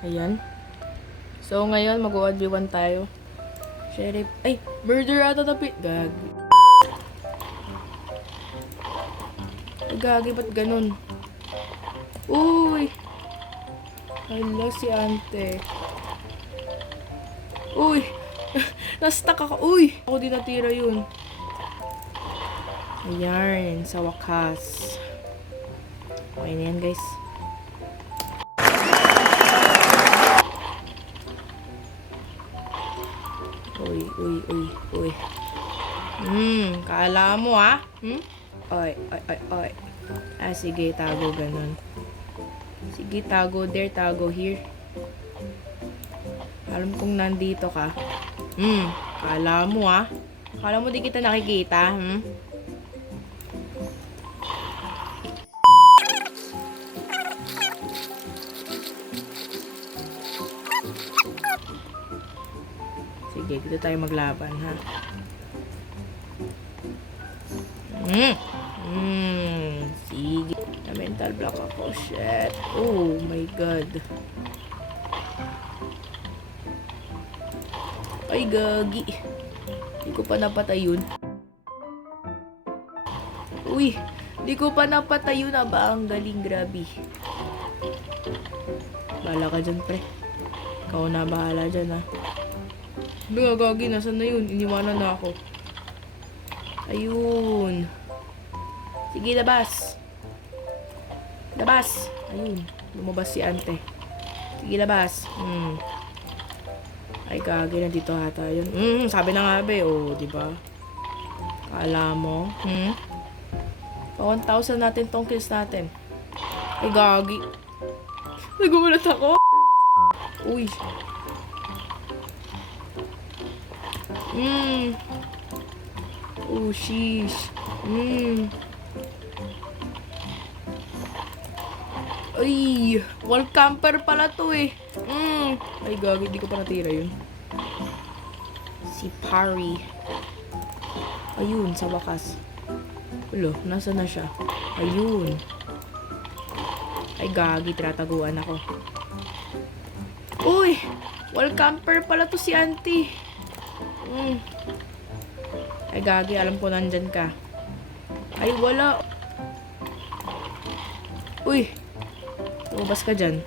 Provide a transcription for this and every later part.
Ayan. So, ngayon, mag-1v1 tayo. Sheriff. Ay! Murder ata tapi. Gagi. Ay, gagi. Ba't ganun? Uy! Hala, si ante. Uy! Na-stuck ako. Uy! Ako din natira yun. Ayan. Sa wakas. Okay na yan, guys. Uy. Kala mo Oy. Sige, tago ganun. Sige, tago there, tago here. Alam kong nandito ka. Kala mo Kala mo di kita nakikita, Sige, dito tayo maglaban, ha? Sige. Na-mental block ako. Shit. Oh my God. Ay, gagi. Di ko pa napatay yun. Uy, di ko pa napatay yun. Aba, ang galing. Grabe. Bahala ka dyan, pre. Ikaw na bahala dyan, ha? Gagi, nasan na yun? Iniwanan na ako. Ayun. Sige, labas. Labas. Ayun. Lumabas si ante. Sige, labas. Ay, gagi, nandito ata yun. Sabi na nga, be. Oh, diba? Kala mo. Pa 1,000 natin tong kills natin. Ay, gagi. Nagumulat ako. Uy. Oh, sheesh. Ay, wall camper pala to eh. Ay, gagi, di ko pa natira yun. Si Pari. Ayun, sa wakas. Ulo, nasa na siya? Ayun. Ay, gagi, tinataguan ako. Uy, wall camper pala to si auntie. Ay, gagi, alam ko nandyan ka. Ay, wala. Uy, lumabas ka dyan.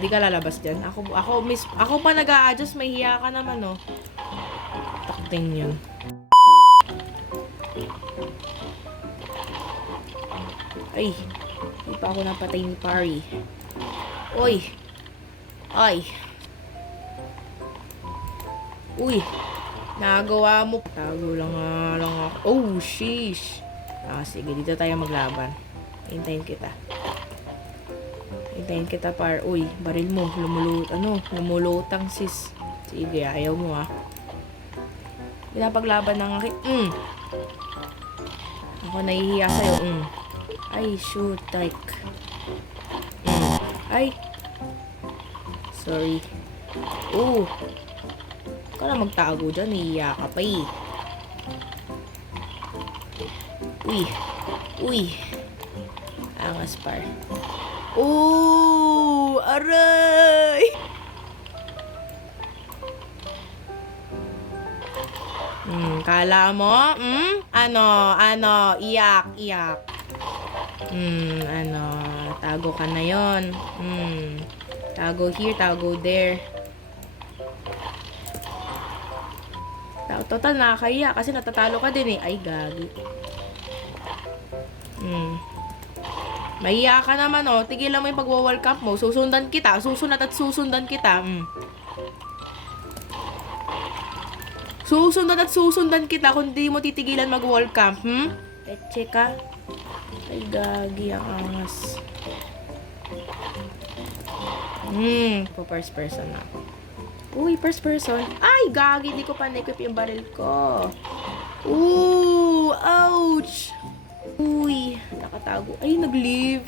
Di ka lalabas dyan. Ako pa nag-a-adjust, may hiya ka naman, oh. Takting yun. Ay, di pa ako napatay ni Pari. Uy. Ay. Uy. Nagawa mo. Tago lang ako. Oh, sheesh. Sige, dito tayo maglaban. Hintayin kita. Hintayin kita, par. Uy, baril mo. Lumulutang, sis. Sige, ayaw mo, Pinapaglaban ng aking. Ako nahihiya sa'yo. Ay, shoot, like. Ay. Sorry. Kala magtago dyan, hiya ka pa eh. Uy. Angas par. Aray! Kala mo? Iyak. Tago ka na yon. Tago here, tago there. Total, nakakaya kasi natatalo ka din eh. Ay, gagi. Mahiya ka naman, oh. Tigilan mo yung pag-wall camp mo. Susundan kita. Susunod at susundan kita. Susundan at susundan kita kung di mo titigilan mag-wall camp. Eche ka. Ay, gagi ang angas. First person na. Uy, first person. Ay, gagi. Di ko pa na-equip yung baril ko. Ouch. Uy, nakatago. Ay, nag-leave.